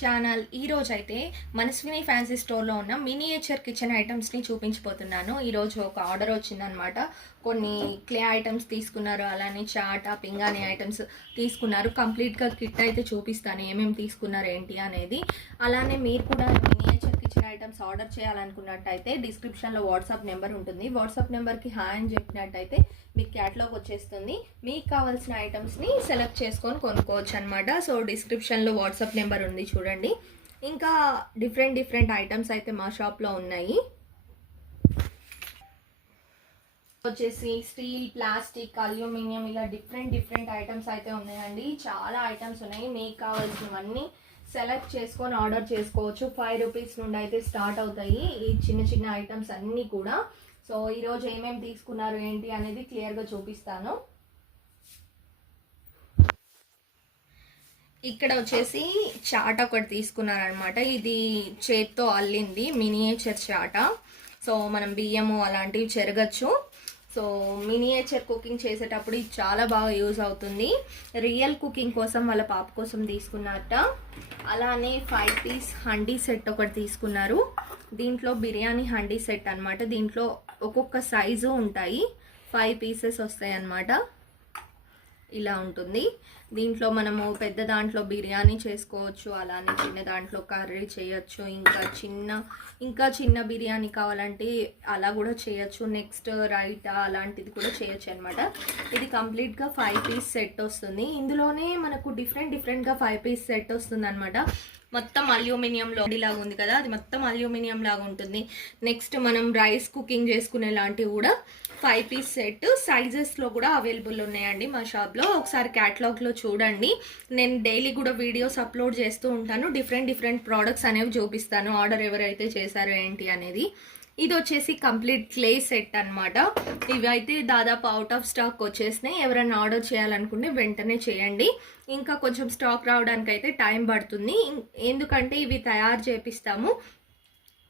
Channel. ఈ రోజు అయితే మనస్విని ఫ్యాన్సీ స్టోర్లో ఉన్న మినియేచర్ కిచెన్ ఐటమ్స్ని చూపించబోతున్నాను. ఈరోజు ఒక ఆర్డర్ వచ్చిందనమాట. కొన్ని క్లే ఐటమ్స్ తీసుకున్నారు, అలానే చాటా పింగాణి ఐటమ్స్ తీసుకున్నారు. కంప్లీట్గా కిట్ అయితే చూపిస్తాను ఏమేమి తీసుకున్నారు ఏంటి అనేది. అలానే మీరు కూడా మినియేచర్ కిచెన్ ఐటమ్స్ ఆర్డర్ చేయాలనుకున్నట్టయితే డిస్క్రిప్షన్లో వాట్సాప్ నెంబర్ ఉంటుంది. వాట్సాప్ నెంబర్కి హాయ్ అని చెప్పినట్టయితే మీకు క్యాటలాగ్ వచ్చేస్తుంది. మీకు కావాల్సిన ఐటమ్స్ని సెలెక్ట్ చేసుకొని కొనుక్కోవచ్చు అనమాట. సో డిస్క్రిప్షన్లో వాట్సాప్ నెంబర్ ఉంది చూడండి. ఇంకా డిఫరెంట్ ఐటమ్స్ అయితే మా షాప్లో ఉన్నాయి. వచ్చేసి స్టీల్, ప్లాస్టిక్, అల్యూమినియం ఇలా డిఫరెంట్ ఐటమ్స్ అయితే ఉన్నాయండి. చాలా ఐటమ్స్ ఉన్నాయి. మీకు కావాల్సినవన్నీ సెలెక్ట్ చేసుకొని ఆర్డర్ చేసుకోవచ్చు. 5 రూపీస్ నుండి అయితే స్టార్ట్ అవుతాయి ఈ చిన్న ఐటమ్స్ అన్నీ కూడా. సో ఈరోజు ఏమేమి తీసుకున్నారు ఏంటి అనేది క్లియర్గా చూపిస్తాను. ఇక్కడ వచ్చేసి చాట ఒకటి తీసుకున్నారనమాట. ఇది చేత్తో అల్లింది మినియేచర్ చాట. సో మనం బియ్యము అలాంటివి చెరగచ్చు. సో మినియేచర్ కుకింగ్ చేసేటప్పుడు ఇది చాలా బాగా యూజ్ అవుతుంది. రియల్ కుకింగ్ కోసం వాళ్ళ పాప కోసం తీసుకున్నారట. అలానే 5 పీస్ హండీ సెట్ ఒకటి తీసుకున్నారు. దీంట్లో బిర్యానీ హండీ సెట్ అనమాట. దీంట్లో ఒక్కొక్క సైజు ఉంటాయి. 5 పీసెస్ వస్తాయి అన్నమాట. ఇలా ఉంటుంది. దీంట్లో మనము పెద్ద దాంట్లో బిర్యానీ చేసుకోవచ్చు, అలానే చిన్న దాంట్లో కర్రీ చేయొచ్చు. ఇంకా చిన్న బిర్యానీ కావాలంటే అలా కూడా చేయొచ్చు. నెక్స్ట్ రైతా అలాంటిది కూడా చేయొచ్చు అనమాట. ఇది కంప్లీట్గా 5 పీస్ సెట్ వస్తుంది. ఇందులోనే మనకు డిఫరెంట్గా 5 పీస్ సెట్ వస్తుంది అనమాట. మొత్తం అల్యూమినియంలో లాగా ఉంది కదా, అది మొత్తం అల్యూమినియం లాగా ఉంటుంది. నెక్స్ట్ మనం రైస్ కుకింగ్ చేసుకునే లాంటివి కూడా 5 పీస్ సెట్ సైజెస్లో కూడా అవైలబుల్ ఉన్నాయండి మా షాప్లో. ఒకసారి క్యాటలాగ్లో చూడండి. నేను డైలీ కూడా వీడియోస్ అప్లోడ్ చేస్తూ ఉంటాను. డిఫరెంట్ ప్రోడక్ట్స్ అనేవి చూపిస్తాను, ఆర్డర్ ఎవరైతే చేశారో ఏంటి అనేది. ఇది వచ్చేసి కంప్లీట్ క్లే సెట్ అనమాట. ఇవి అయితే దాదాపు అవుట్ ఆఫ్ స్టాక్ వచ్చేసినాయి. ఎవరైనా ఆర్డర్ చేయాలనుకుంటే వెంటనే చేయండి. ఇంకా కొంచెం స్టాక్ రావడానికి అయితే టైం పడుతుంది, ఎందుకంటే ఇవి తయారు చేపిస్తాము.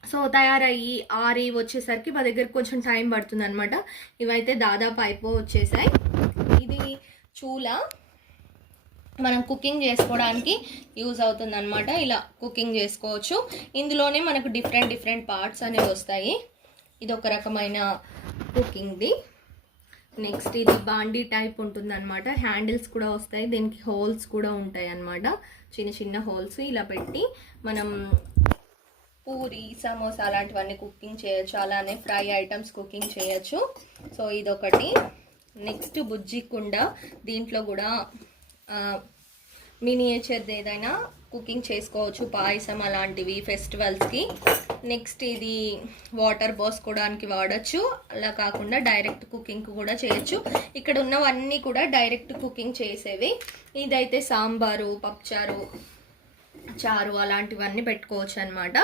సో తయారయ్యి ఆరి వచ్చేసరికి మా దగ్గర కొంచెం టైం పడుతుంది అనమాట. ఇవైతే దాదాపు వచ్చేసాయి. ఇది చూల మనం కుకింగ్ చేసుకోవడానికి యూజ్ అవుతుంది అనమాట. ఇలా కుకింగ్ చేసుకోవచ్చు. ఇందులోనే మనకు డిఫరెంట్ పార్ట్స్ అనేవి వస్తాయి. ఇది ఒక రకమైన కుకింగ్ది. నెక్స్ట్ ఇది బాండీ టైప్ ఉంటుంది అనమాట. హ్యాండిల్స్ కూడా వస్తాయి, దీనికి హోల్స్ కూడా ఉంటాయి అన్నమాట. చిన్న హోల్స్ ఇలా పెట్టి మనం పూరి, సమోసా అలాంటివన్నీ కుకింగ్ చేయొచ్చు. అలానే ఫ్రై ఐటమ్స్ కుకింగ్ చేయొచ్చు. సో ఇదొకటి. నెక్స్ట్ బుజ్జి కుండ. దీంట్లో కూడా మినియేచర్ ఏదైనా కుకింగ్ చేసుకోవచ్చు, పాయసం అలాంటివి ఫెస్టివల్స్కి. నెక్స్ట్ ఇది వాటర్ పోసుకోవడానికి వాడచ్చు. అలా కాకుండా డైరెక్ట్ కుకింగ్ కూడా చేయొచ్చు. ఇక్కడ ఉన్నవన్నీ కూడా డైరెక్ట్ కుకింగ్ చేసేవి. ఇదైతే సాంబారు, పప్పుచారు, చారు అలాంటివన్నీ పెట్టుకోవచ్చు అనమాట.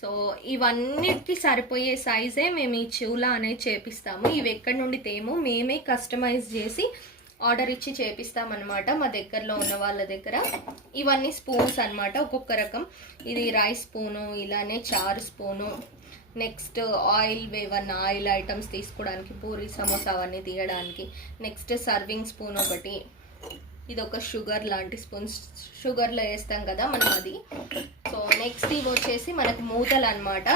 సో ఇవన్నిటికి సరిపోయే సైజే మేము ఈ చెవులా అనేది చేపిస్తాము. ఇవి ఎక్కడి నుండి తేమో మేమే కస్టమైజ్ చేసి ఆర్డర్ ఇచ్చి చేపిస్తామన్నమాట మా దగ్గరలో ఉన్న వాళ్ళ దగ్గర. ఇవన్నీ స్పూన్స్ అనమాట, ఒక్కొక్క రకం. ఇది రైస్ స్పూను, ఇలానే చారు స్పూను. నెక్స్ట్ ఆయిల్ వేవన్న ఆయిల్ ఐటమ్స్ తీసుకోవడానికి, పూరి సమోసా అవన్నీ తీయడానికి. నెక్స్ట్ సర్వింగ్ స్పూన్ ఒకటి. ఇది ఒక షుగర్ లాంటి స్పూన్స్, షుగర్లో వేస్తాం కదా మనం అది. సో నెక్స్ట్ ఇవి వచ్చేసి మనకి మూతలు అనమాట.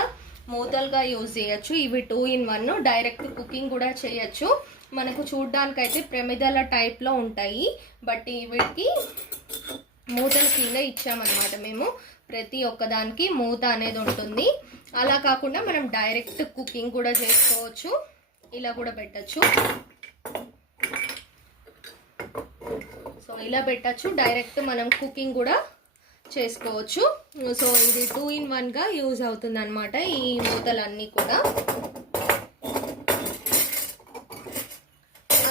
మూతలుగా యూజ్ చేయొచ్చు. ఇవి 2 in 1. డైరెక్ట్ కుకింగ్ కూడా చేయొచ్చు. మనకు చూడ్డానికైతే ప్రమిదల టైప్లో ఉంటాయి, బట్ వీటికి మూతల కింద ఇచ్చామన్నమాట మేము. ప్రతి ఒక్కదానికి మూత అనేది ఉంటుంది. అలా కాకుండా మనం డైరెక్ట్ కుకింగ్ కూడా చేసుకోవచ్చు, ఇలా కూడా పెట్టచ్చు. సో ఇలా పెట్టచ్చు, డైరెక్ట్ మనం కుకింగ్ కూడా చేసుకోవచ్చు. సో ఇది 2 in 1గా యూజ్ అవుతుంది అనమాట ఈ మూతలన్నీ కూడా.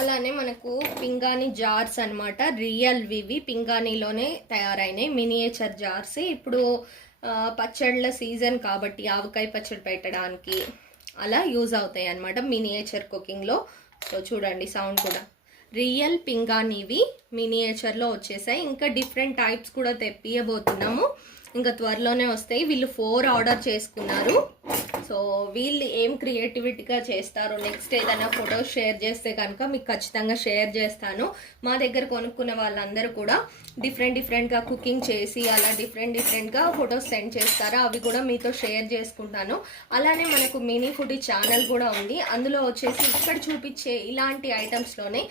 అలానే మనకు పింగాణి జార్స్ అనమాట. రియల్ వివి పింగాణిలోనే తయారైనాయి మినియేచర్ జార్స్. ఇప్పుడు పచ్చళ్ళ సీజన్ కాబట్టి ఆవకాయ పచ్చడి పెట్టడానికి అలా యూజ్ అవుతాయి అనమాట మినియేచర్ కుకింగ్లో. సో చూడండి సౌండ్ కూడా. రియల్ పింగాణివి మినియేచర్లో వచ్చేసాయి. ఇంకా డిఫరెంట్ టైప్స్ కూడా తెప్పియబోతున్నాము, ఇంకా త్వరలోనే వస్తాయి. వీళ్ళు 4 ఆర్డర్ చేసుకున్నారు. సో సో వీళ్ళు ఏం క్రియేటివిటీగా చేస్తారు, నెక్స్ట్ ఏదైనా ఫొటోస్ షేర్ చేస్తే కనుక మీకు ఖచ్చితంగా షేర్ చేస్తాను. మా దగ్గర కొనుక్కున్న వాళ్ళందరూ కూడా డిఫరెంట్గా కుకింగ్ చేసి అలా డిఫరెంట్గా ఫొటోస్ సెండ్ చేస్తారు. అవి కూడా మీతో షేర్ చేసుకుంటాను. అలానే మనకు మినీ ఫుడీ ఛానల్ కూడా ఉంది. అందులో వచ్చేసి ఇక్కడ చూపించే ఇలాంటి ఐటమ్స్లోనే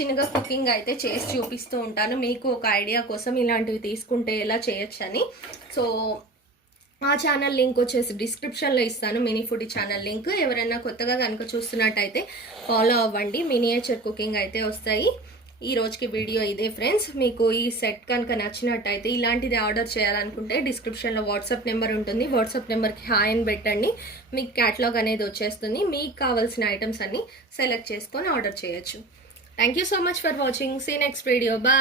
చిన్నగా కుకింగ్ అయితే చేసి చూపిస్తూ ఉంటాను. మీకు ఒక ఐడియా కోసం ఇలాంటివి తీసుకుంటే ఎలా చేయొచ్చని. సో ఆ ఛానల్ లింక్ వచ్చేసి డిస్క్రిప్షన్లో ఇస్తాను, మినీ ఫుడీ ఛానల్ లింక్. ఎవరైనా కొత్తగా కనుక చూస్తున్నట్టయితే ఫాలో అవ్వండి. మినియేచర్ కుకింగ్ అయితే వస్తాయి. ఈ రోజుకి వీడియో ఇదే ఫ్రెండ్స్. మీకు ఈ సెట్ కనుక నచ్చినట్టయితే ఇలాంటిది ఆర్డర్ చేయాలనుకుంటే డిస్క్రిప్షన్లో వాట్సాప్ నెంబర్ ఉంటుంది. వాట్సాప్ నెంబర్కి హాయ్ అని పెట్టండి. మీకు క్యాటలాగ్ అనేది వచ్చేస్తుంది. మీకు కావాల్సిన ఐటమ్స్ అన్ని సెలెక్ట్ చేసుకొని ఆర్డర్ చేయొచ్చు. Thank you so much for watching. See next video. Bye.